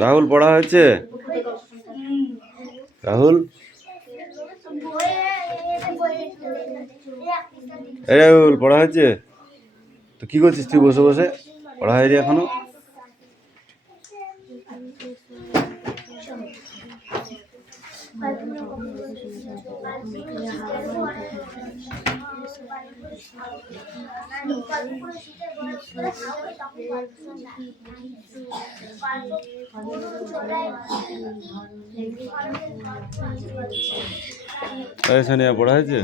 রাহুল পড়া হয়েছে? রাহুল, রাহুল পড়া হয়েছে? তো কি করছিস তুই বসে বসে? পড়া হয়নি এখনো? সানিয়া পড়া হয়েছে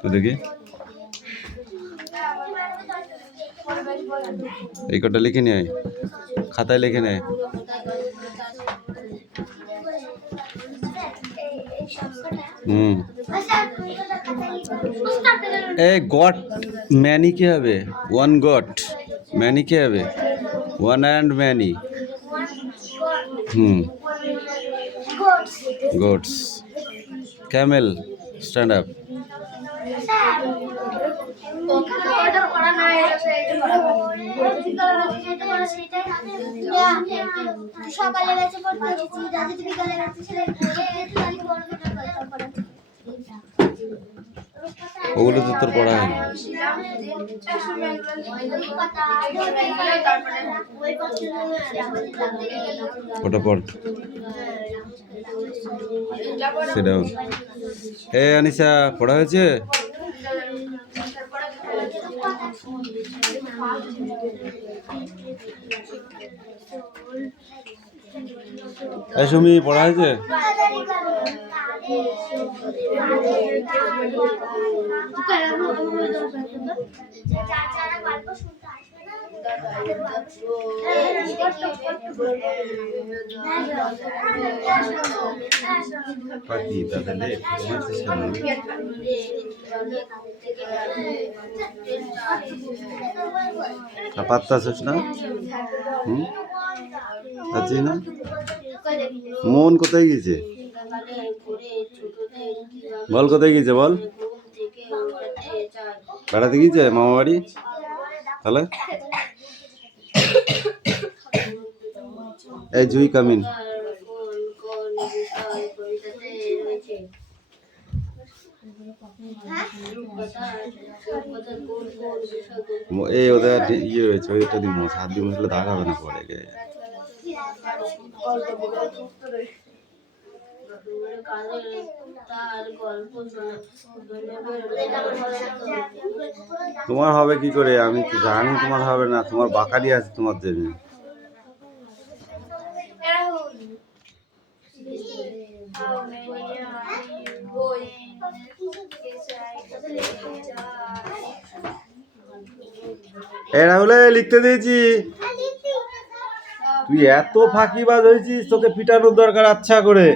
তো? দেখি এই কটা লিখে নিয়ে আয়, খাতায় লিখে নেয়। এই গট ম্যানি কি হবে? ওয়ান গট ম্যানি কি হবে? One and many. Goats. Camel stand up. সকালে গেছে পড়তে এসেছি, রাতে বিকালে গেছে ওগুলো তো তোর পড়া হয়নি। ফটাফট সেটাও। এ আনিশা পড়া হয়েছে? সুমি পড়া হয়েছে? পাত্তা আছিস না? আছি না? মন কোথায় গেছে? বল কোথায় গেছে বল? বেড়াতে গিয়েছে মামা বাড়ি? তাহলে এই জুই কামিন। এই ওদের ইয়ে হয়েছে, ওইটা দিন হাত দিয়ে মশলে দাগ হবে না পরে। তোমার হবে কি করে? আমি তো জানি তোমার হবে না, তোমার বাকারি আছে তোমার জন্য। রাহুলে লিখতে দিয়েছি, তুই এত ফাঁকিবাজ হয়েছিস, তোকে পিটানোর দরকার আচ্ছা করে।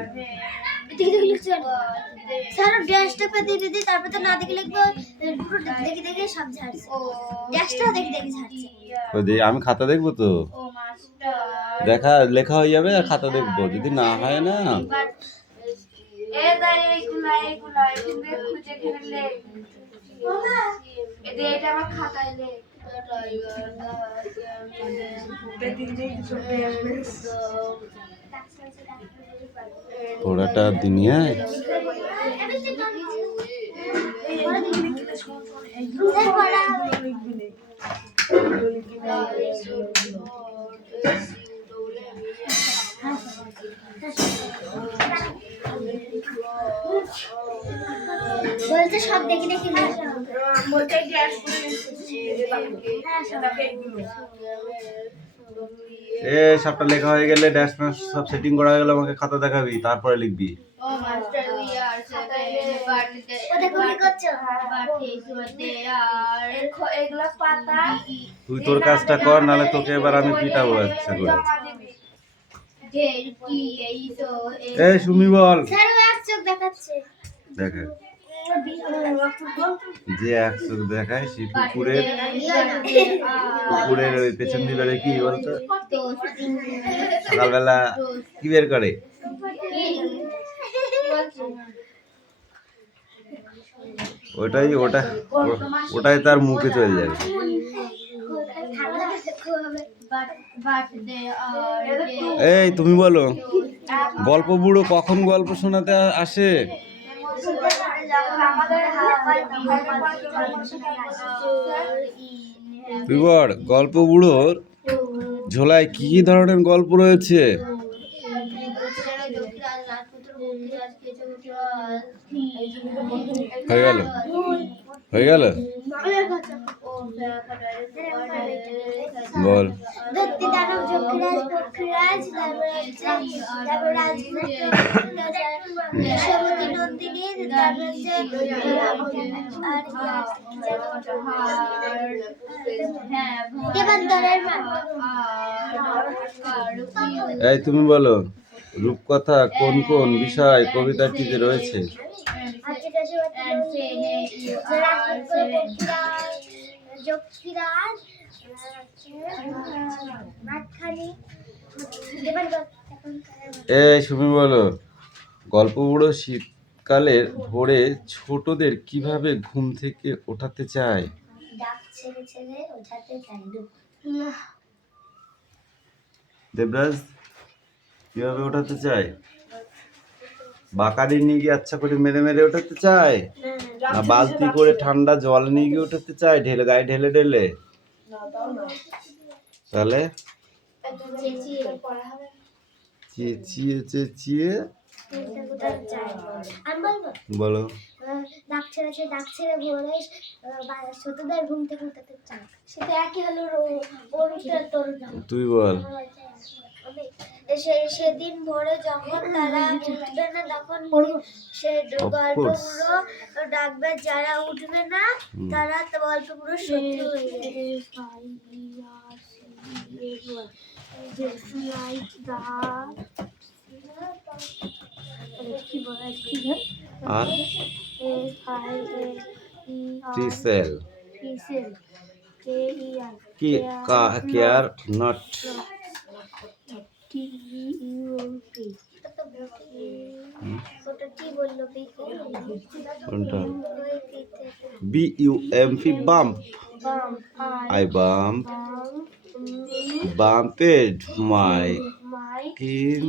আমি খাতা দেখবো তো, দেখা লেখা হয়ে যাবে আর খাতা দেখবো, যদি না হয় না পড়াটা দিনিয়া বলতে সব দেখে দেখে বলতে গ্লাস এ সবটা লেখা হয়ে গেলে ড্যাশ ম্যাশ সব সেটিং করা হয়ে গেলে আমাকে খাতা দেখাবি, তারপরে লিখবি। তুই তোর কাজটা কর, নাহলে তোকে এবার আমি পিটাবো আচ্ছা করে। এই সুমি বল। দেখে যে এক চোখ দেখায় সে কুকুরের ওই পেছন দিলে কি বলতো, সকালবেলা কি বের করে? ওটাই তার মুখে চলে যাবে। এই তুমি বলো, গল্প বুড়ো কখন গল্প শোনাতে আসে? তুই বল, গল্প বুড়োর ঝোলায় কি কি ধরনের গল্প রয়েছে? হয়ে গেল, হয়ে গেল, বল। এই তুমি বলো, রূপকথা কোন কোন বিষয় কবিতাটিতে রয়েছে? এই তুমি বলো, গল্প বুড়ো শীতকালের ভোরে ছোটদের কিভাবে ঘুম থেকে ওঠাতে চায়? দেবরাজ কিভাবে ওঠাতে চায়? বাকারি নিয়ে গিয়ে আচ্ছা করে মেরে মেরে ওঠাতে চায়, না বালতি করে ঠান্ডা জল নিয়ে গিয়ে ওঠাতে চায় ঢেলে গায়ে ঢেলে ঢেলে? তাহলে চেঁচিয়ে চেঁচিয়ে বলো। ডাক ছেড়ে ভোরে ছোটদের ঘুম থেকে উঠাতে চায়, সেটা একই হলো। তুই বল। সেদিন ভোরে যখন তারা উঠবে না, তখন সে গল্প পুরো ডাকবে, যারা উঠবে না তারা গল্প পুরো সত্যি হয়ে care not BUMP bump. I bumped my skin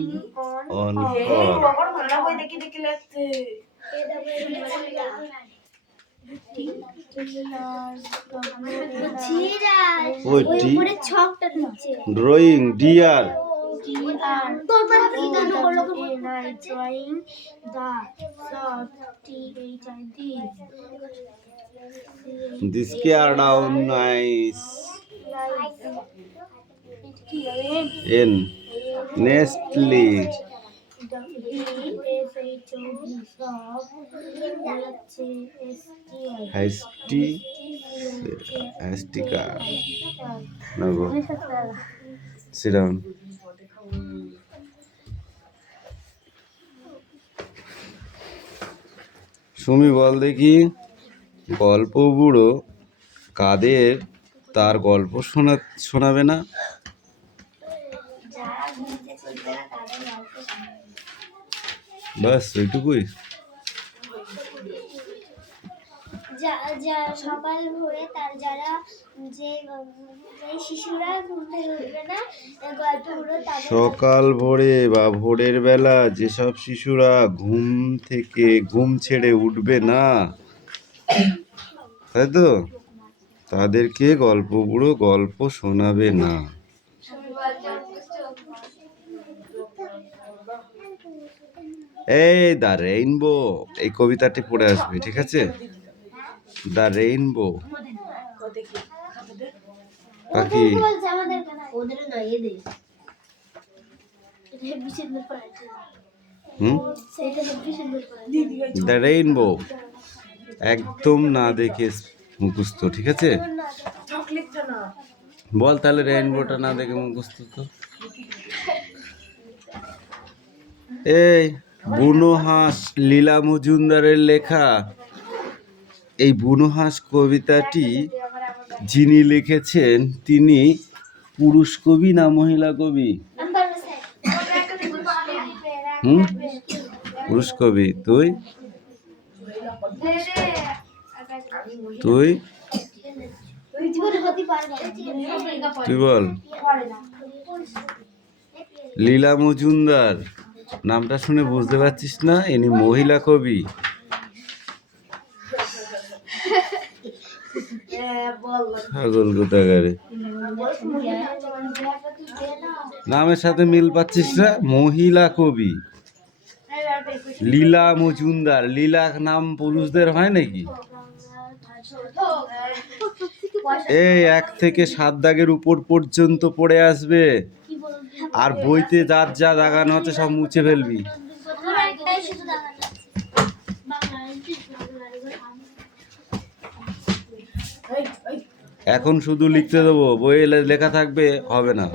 on her. Drawing dear. This care down nice. In Nestle. Hasty car. Now go. Sit down. Sumi বল দেখি, গল্প বুড়ো কাদের তার গল্প শোনাবে না? বাস ওইটুকুই। সকাল ভোরে তার যারা যে শিশুরা ঘুম থেকে উঠবে না, গল্প বুড়ো সকাল ভোরে বা ভোরের বেলা যেসব শিশুরা ঘুম ছেড়ে উঠবে না, তাই তো, তাদেরকে গল্প বুড়ো গল্প শোনাবে না। এই দ্য রেইনবো, এই কবিতাটি পড়ে আসবে, ঠিক আছে? দ্য রেইনবো পাখি। দ্য রেইনবো একদম না দেখে মুখস্থ, ঠিক আছে? বল তাহলে রেইনবোটা না দেখে মুখস্থ তো। এই বুনো হাঁস লীলা মজুমদারের লেখা এই বুনো হাঁস কবিতাটি যিনি লিখেছেন তিনি পুরুষ কবি না মহিলা কবি? পুরুষ কবি। তুই তুই তুই বল। লীলা মজুমদার নামটা শুনে বুঝতে পারছিস না? ইনি মহিলা কবি। ছাগল কোথাকারে, নামের সাথে মিল পাচ্ছিস না? মহিলা কবি লীলা মজুমদার। লীলা নাম পুরুষদের হয় নাকি? এই 1 থেকে 7 দাগের উপর পর্যন্ত পড়ে আসবে, আর বইতে যার যা দাগানো আছে সব মুছে ফেলবি। এখন শুধু লিখতে দেবো, বইয়ে লেখা থাকবে হবে না,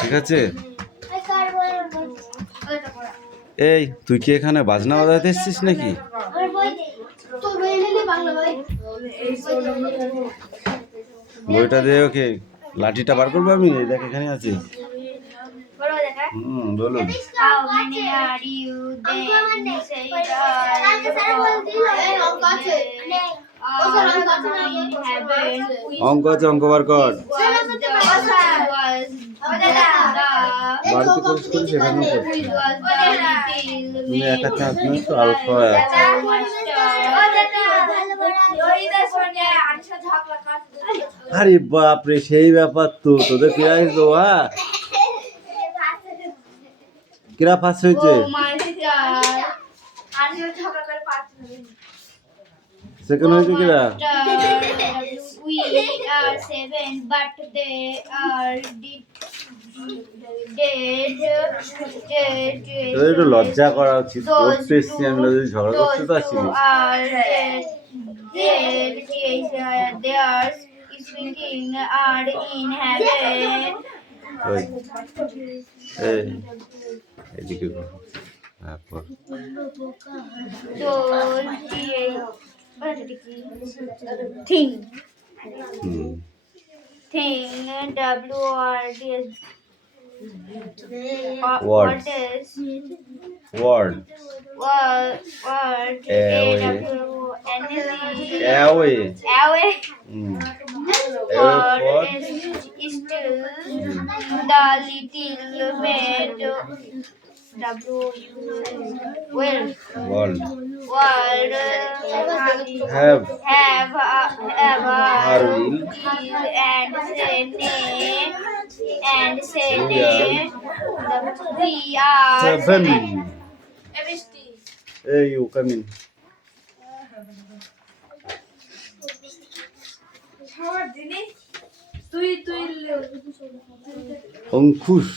ঠিক আছে? এই তুই কি এখানে বাজনা বাজাতে এসছিস নাকি? বইটা দে ওকে। লাঠিটা বার করবো আমি, দেখ এখানে আছে। বলুন। অঙ্ক আছে, অঙ্ক বার কর। বাড়িতে করিস করিস, এখানেও করছিস। তুমি একা চাপ না তো, আরো সবাই আছে। আরে বাপরে, সেই ব্যাপার তো। তোদের ক্লাস তো কিরা ফার্স্ট হয়েছে? সেকেন্ড হয়েছে কিরা? তোদের একটু লজ্জা করা উচিত। পড়তে এসছি আমি, যদি ঝগড়া করতে তো আসিনি। এদিকে word away Still the little maid world have will and say we are seven. Hey, you come in. Ankush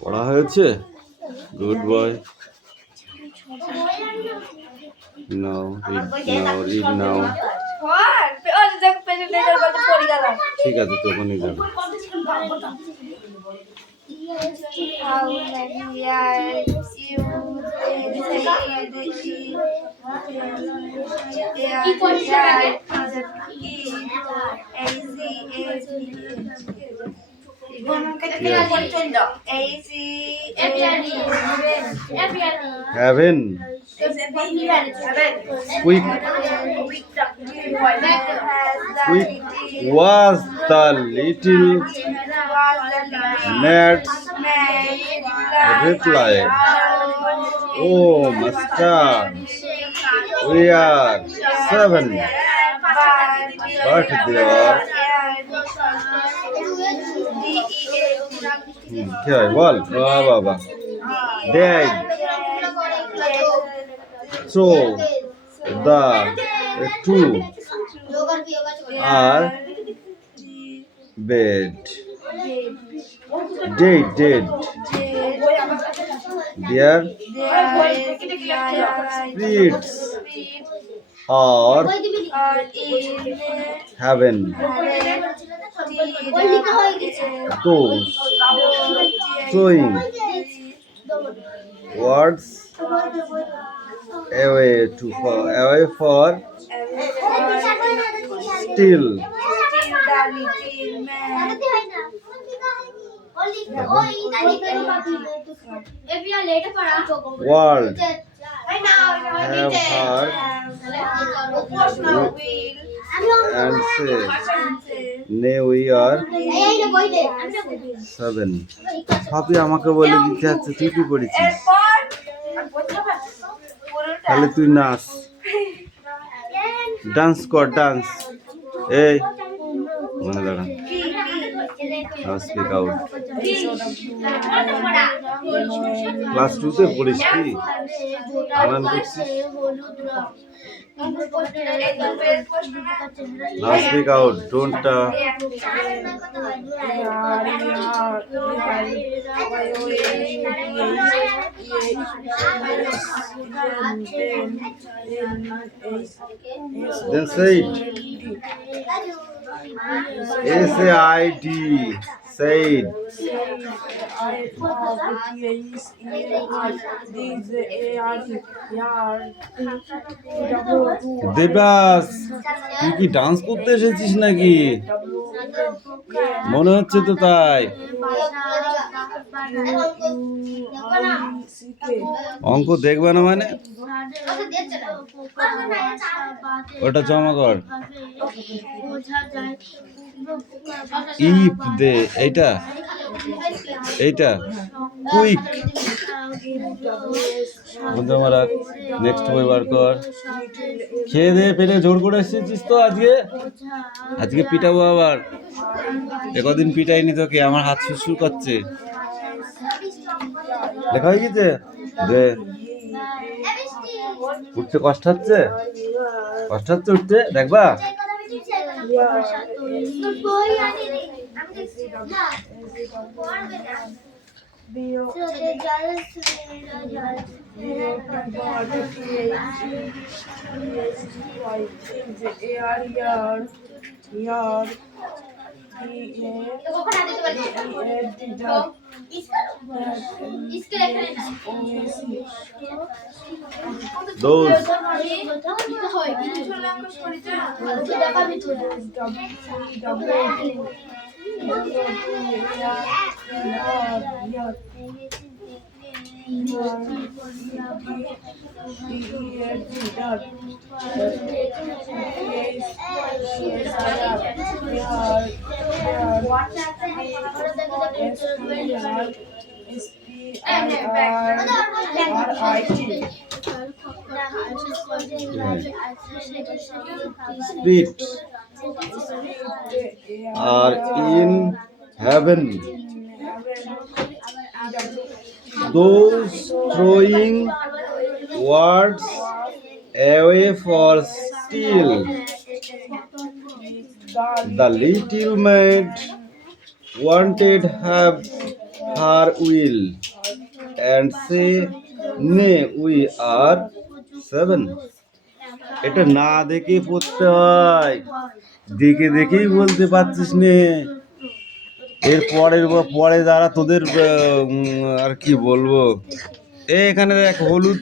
পড়া হয়েছে? Good boy. নাও রিড নাও। ঠিক আছে, তখনই যাবে। How many years you Heaven. Quick was the little maid's reply. Oh, master, we are 7, but they are. কি হয় বল? বাবা দেখ, so the two are bed dead their spirits are heaven. Those throwing words away for still world have heard and say new year 7 সবই আমাকে বলে দিতে হচ্ছে তুই কি করেছিস তাহলে তুই নাচ ডান্স কর ডান্স এই মনে দাঁড়া স্পিক আউট ক্লাস 2 তে পড়িস কি বানান করছিস now speak out don't then say it SAID say it Debas তুই কি ডান্স করতে এসেছিস নাকি মনে হচ্ছে তো তাই অঙ্ক দেখবে না মানে ওটা জমা কর ইফ দে এইটা এইটা কুইক বন্ধু আমার নেক্সট বই বার কর খেয়ে দে পেটে জোর করে এসেছিস তো আজকে পিটাবো আবার একদিন পিটাইনি তোকে আমার হাত সুসু করছে লেখা হয়ে গেছে দে উঠতে কষ্ট হচ্ছে উঠতে দেখবা Those spirits are in heaven. Those throwing words away for steal. The little maid wanted have her will and say, nay, we are 7. এটা না দেখে পড়তে হয় দেখে দেখেই বলতে পারছিস নে এর পরে যারা তোদের আর কি বলবো এখানে দেখ হলুদ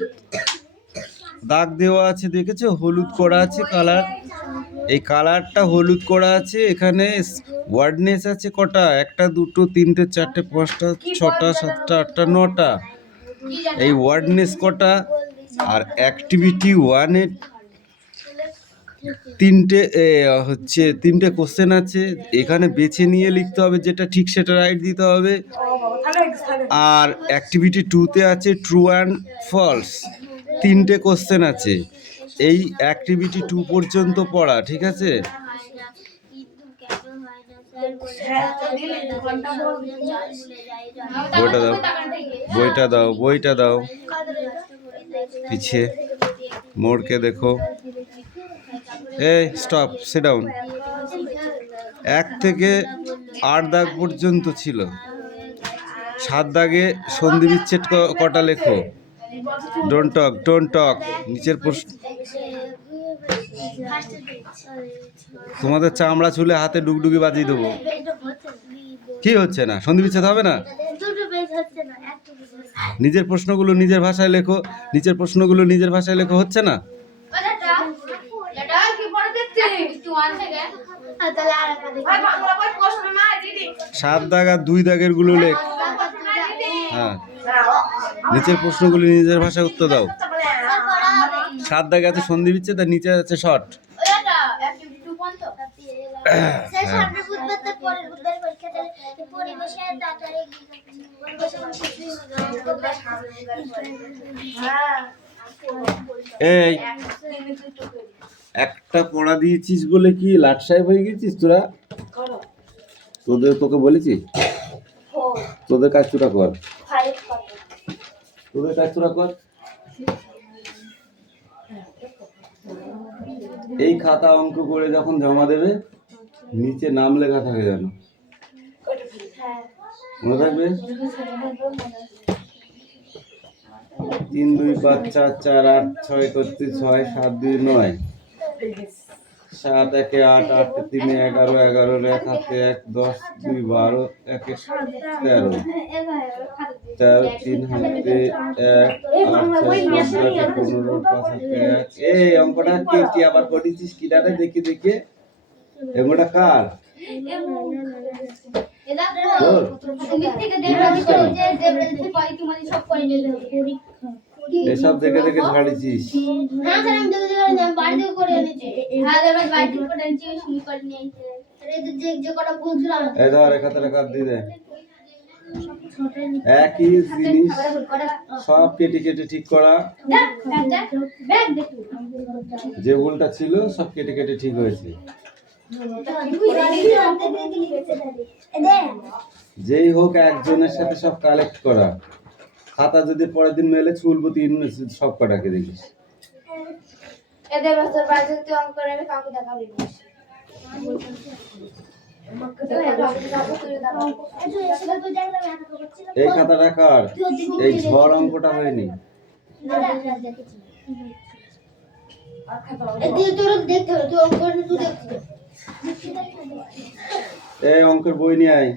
দাগ দেওয়া আছে দেখেছো হলুদ করা আছে কালার এই কালারটা হলুদ করা আছে এখানে ওয়ার্ডনেস আছে কটা 1 2 3 4 5 6 7 8 9টা এই ওয়ার্ডনেস কটা আর অ্যাক্টিভিটি 1 এ তিনটে কোশ্চেন আছে এখানে বেছে নিয়ে লিখতে হবে যেটা ঠিক সেটা রাইট দিতে হবে আর অ্যাক্টিভিটি 2 তে আছে ট্রু অ্যান্ড ফলস 3টে কোশ্চেন আছে এই অ্যাক্টিভিটি 2 পর্যন্ত পড়া ঠিক আছে বইটা দাও পিছে মোড়কে দেখো এই স্টপ সিট ডাউন 1 থেকে 8 দাগ পর্যন্ত ছিল 7 দাগে সন্ধি বিচ্ছেদ কটা লেখো ডোন্ট টক নিচের প্রশ্ন তোমাদের চামড়া ছুলে হাতে ডুগডুগি বাজিয়ে দেবো কি হচ্ছে না সন্ধি বিচ্ছেদ হবে না নিজের প্রশ্নগুলো নিজের ভাষায় লেখো হচ্ছে না 7 দাগ আর 2 দাগের গুলো লেখ হ্যাঁ নিচের প্রশ্নগুলো নিজের ভাষায় উত্তর দাও সাত দাগে আছে সন্ধি বিচ্ছে, তার নিচে আছে শর্ট। স্যার সামনের বুধবার তো পরের বুধবার পরীক্ষা, তাহলে পরিবেশে তাড়াতাড়ি এই একটা পড়া দিয়েছিস বলে কি লাট সাহেব হয়ে গেছিস তোরা? তোকে বলেছি তোদের কাজ তোরা কর, তোদের কাজ তোরা কর। এই খাতা অঙ্ক করে যখন জমা দেবে নিচে নাম লেখা থাকে জানো, মনে থাকবে? 3 2 5 4 4 8 6 31 6 7 2 9 7 1 8 8 3 11 11 1 হাতে 1 10 2 12 1 13 13 3 হাতে 1 8 6 15 5 হাতে 1। এই অঙ্কটা কি আবার করেছিস কিটারে দেখি দেখি? এমনটা কার? এসব দেখে দেখে ঝাড়িছিস। এই ধর একাতে কাট দিয়ে দে। একই জিনিস সব কেটে কেটে ঠিক করা, যে ভুলটা ছিল সব কেটে কেটে ঠিক হয়েছে। যেই হোক একজনের সাথে সব কালেক্ট করা। খাতা যদি পরের দিন মেলে চুলবো 3 সব কটাকে দেখিস। এদের বছর বাইরে তুই অঙ্ক করে আমি কাউকে দেখাবি না। এই খাতাটা কার? এই ঝড় অঙ্কটা হয়নি। এই অঙ্কের বই নিয়ে আয়।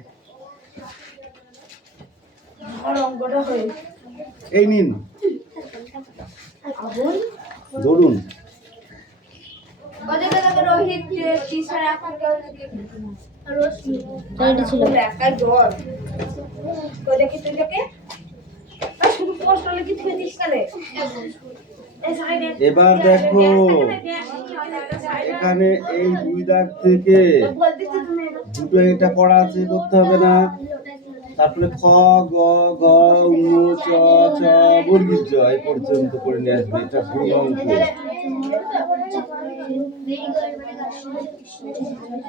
এই নিন ধরুন। রোহিত টিচার এখন ছিল একাই জ্বর দেখি তুই দেখে শুধু পোস্ট লিখে তুই দিস কালে। এবার দেখো এখানে এই 2 দাগ থেকে দুটো এটা পড়া আছে, করতে হবে না। তারপরে খ গ ঘ ঙ চ ছ বর্গীর জ এই পর্যন্ত করে নিয়ে আসবে। এটা ভুল অঙ্ক।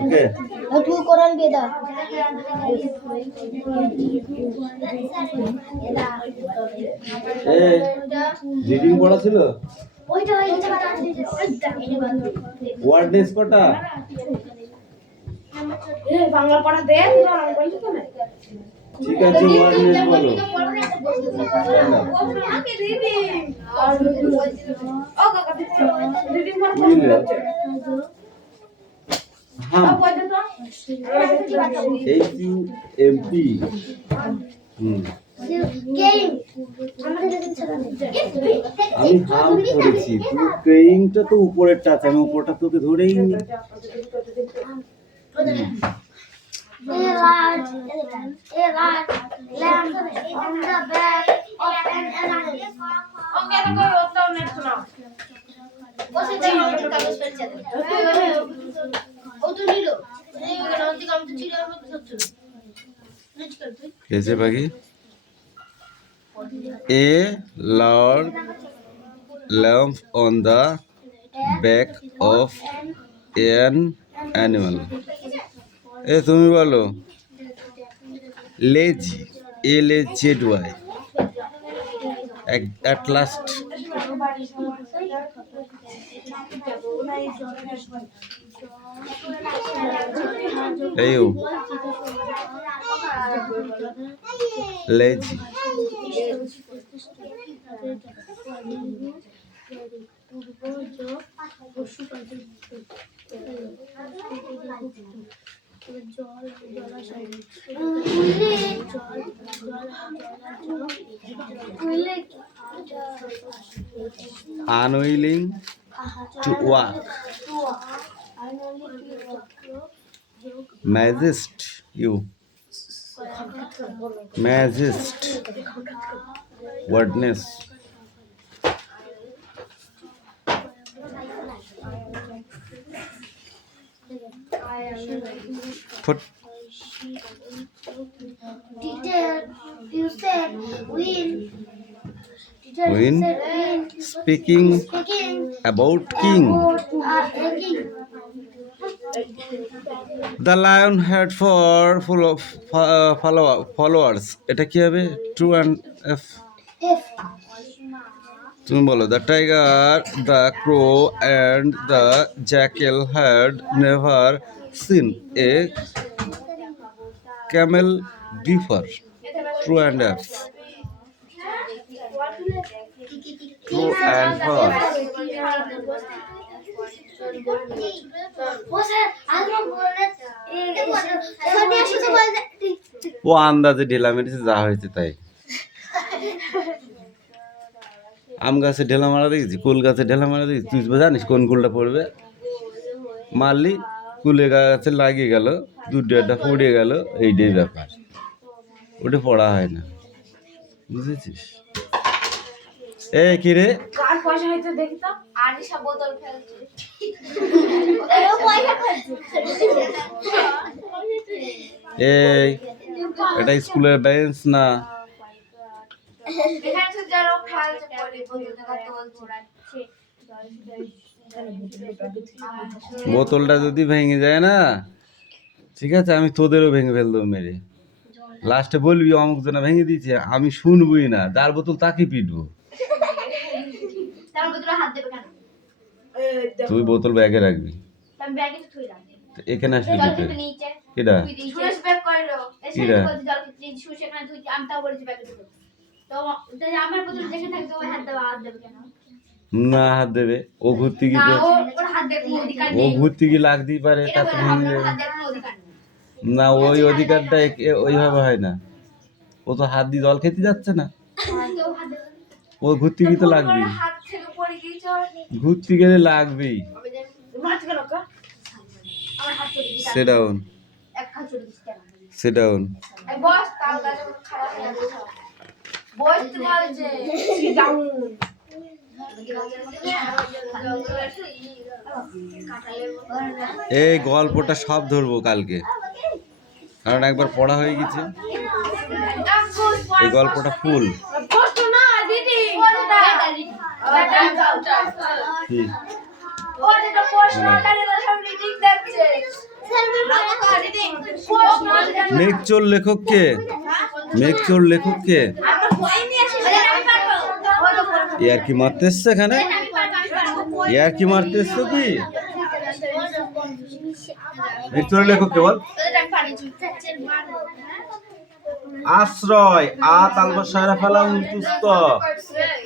ওকে তুই কোরআন বেদা এই রিডিং পড়া ছিল? ওইটা ওয়ার্ডনেস কটা? বাংলা পড়া দে ঠিক আছে ওয়ার্ডনেস বলো। HUMP আমি হাম ধরেছি, তুই ক্রেইংটা তো উপরেরটা আছে, আমি উপরটা তোকে ধরেই নি। कैसे बाकी? A large lamp on the back of an animal. এ তুমি বলো। lazy, LAZY, at last. Hey you, lazy. Unwilling to walk. Magist, you. Magist. Wordness. Put Teacher, you said win. Teacher, you Win. said win. speaking Speaking about king. about a king. The lion had full of followers. এটা কি হবে? True and F. If তুমি বলো, the tiger, the crow, and the jackal had never seen a camel before. True and F. True and false. वो sir आगे बोल रहे सोनिया शुरू बोल रहे ও আন্দাজে ঢেলা মেরেছে, যা হয়েছে তাই। আম গাছে ঢেলা মারা দেখেছি, কুল গাছে ঢেলা মারা দেখেছি, তুই জানিস কোন কুলটা পড়বে? মারলি, কুলে গাছে লাগিয়ে গেল, দুধটা পড়ে গেল, এইটাই ব্যাপার। ওটা পড়া হয় না, বুঝেছিস? এ কি রে? কার পয়সা হইতো দেখি তো। আনিশা বোতল ফেলছে। वो पॉइंट करते এই এটা স্কুলের বেঞ্চ না। এখানে তো যারা ফেলছে পরে বোতলটা কাটতে বলছে। বোতলটা যদি ভেঙে যায় না, ঠিক আছে, আমি তোদেরও ভেঙে ফেল দেবো মেরে। লাস্টে বলবি অমুক জনা ভেঙে দিয়েছে, আমি শুনবই না, যার বোতল তাকে পিটবো। তার বোতলে হাত দেবে কেন? তুই বোতল ব্যাগে রাখবি। আমি ব্যাগে থুই রাখি। তো এখানে আসবি জল দিতে খেতে নিচে। কেডা? সুরেশ ব্যাগ করলো। এসে কিরা? বলছে জল খেতে সুরেশ এখানে তুই আমি তাও বলেছি ব্যাগে ঢুকো। তো তাই আমার বোতল দেখে থাকবে ওই হাত দেবে কেন? না, হাত দেবে। ও ঘুরতে না গিয়ে ওর হাত দেখার কোনো অধিকার ও নেই। ঘুরতে গিয়ে লাগতেই পারে, এটা তাতে বলে ভেঙে আমার যাবে। হাত দেখার কোনো অধিকার নেই। না, ওই অধিকারটা ওইভাবে হয় না। ও তো হাত দিয়ে জল খেতে যাচ্ছে না, কেউ হাত দেবে না। ও ঘুরতে গিয়ে তো লাগবেই, হাত থেকে পড়ে গিয়েছে ঘুরতে গেলে লাগবেই। মারতে কেন কা? আমার হাত চলে গিয়েছে। সে ডাউন, এক হাত চলে গিয়েছে কেন? সে ডাউন। এই বস তাও গাছে খারাপ হয়ে যাচ্ছে। বসতে বলছে ডাউন। এই গল্পটা সব ধরবো কালকে, কারণ একবার পড়া হয়ে গেছে। এই গল্পটা ফুল। কষ্ট না দিদি কি? ও যেটা প্রশ্ন আকারে সব রিডিং দেখছে মেঘচোর লেখক কে? মেঘচোর লেখক কে? আমরা বই নিয়ে এসেছি আমি পারবো ইয়ার কি মারতে এসছে এখানে? ইয়ার কি মারতে এসছো কি? মেঘচোর লেখক কে বল? আশ্রয় আ তালবা সারা ফেলা উন্তুস্ত।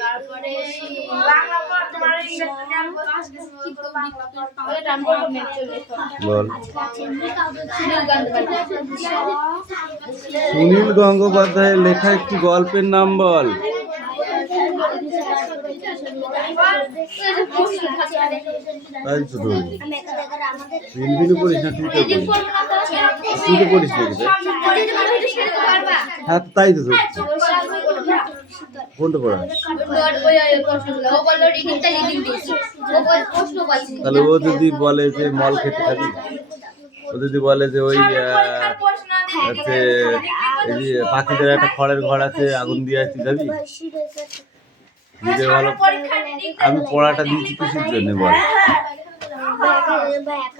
তারপরে বাংলা পড় তোমার ইংরেজি জ্ঞান বল। সুনীল সুনীল গঙ্গোপাধ্যায়ের লেখা একটি গল্পের নাম বল। তাই তো ধরবো। হিন্দি পড়িস না, তুই তো পড়িস। তুই তো পড়িস না এটা? হ্যাঁ, তাই তো ধরছি। কোনটা পড়া? তাহলে ও যদি বলে যে মল খেতে থাকি, ও যদি বলে যে ওই হচ্ছে এই যে পাখিদের একটা খড়ের ঘর আছে, আগুন দিয়ে আসতে যাবি? নিজের ভালো। আমি পড়াটা দিয়েছি কিসের জন্য বল?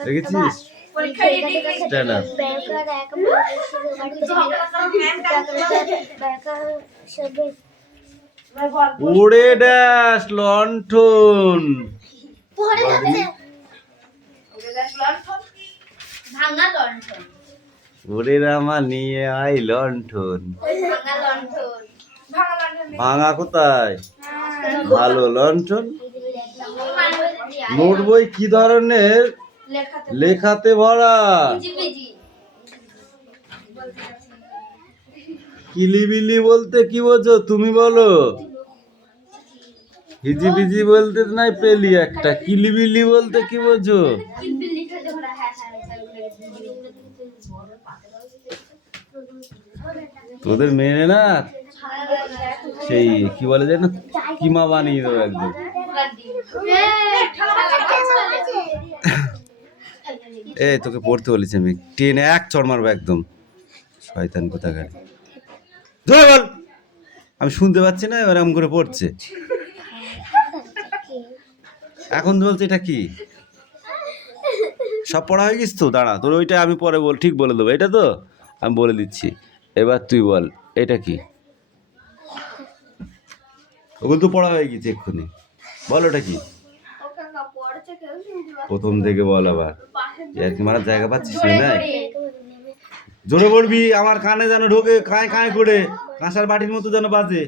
দেখেছিস? Stand up. ওরে ড্যাশ লণ্ঠন। ভাঙা লণ্ঠন ওরে রামা নিয়ে আই লণ্ঠন। ভাঙা লণ্ঠন ভাঙা কোথায়? ভালো লণ্ঠন। নোট বই কি ধরনের? লেখাতে ভরা। কিলিবিলি বলতে কি বোঝো তুমি বলো? হিজিবিজি বলতে নাই পেলি একটা, কিলিবিলি বলতে কি বোঝো? তোদের মেয়ে না সেই কি বলে যে না, কিমা বানিয়ে দেবো একদম। এই তোকে পড়তে বলেছি আমি, টেনে এক চড় মারবো একদম, শয়তান কোথাকার। জোরে বল, আমি শুনতে পাচ্ছি না, এবার এমন করে পড়ছে। এখন বলছে এটা কি? সব পড়া হয়ে গেছে তো? দাঁড়া, তোর ওইটা আমি পরে ঠিক বলে দেবো। এটা তো আমি বলে দিচ্ছি, এবার তুই বল এটা কি? ওগুলো তো পড়া হয়ে গেছে এক্ষুনি, বল ওটা কি? প্রথম থেকে বল আবার, আর কি মারার জায়গা পাচ্ছিস না? না জোরে পড়বি, আমার কানে যেন ঢোকে, কাঁয় কাঁয় করে কাঁসার বাটির মতো যেন বাজে।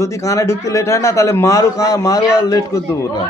যদি কানে ঢুকতে লেট হয় না, তাহলে মারু আর লেট করে দেবো না।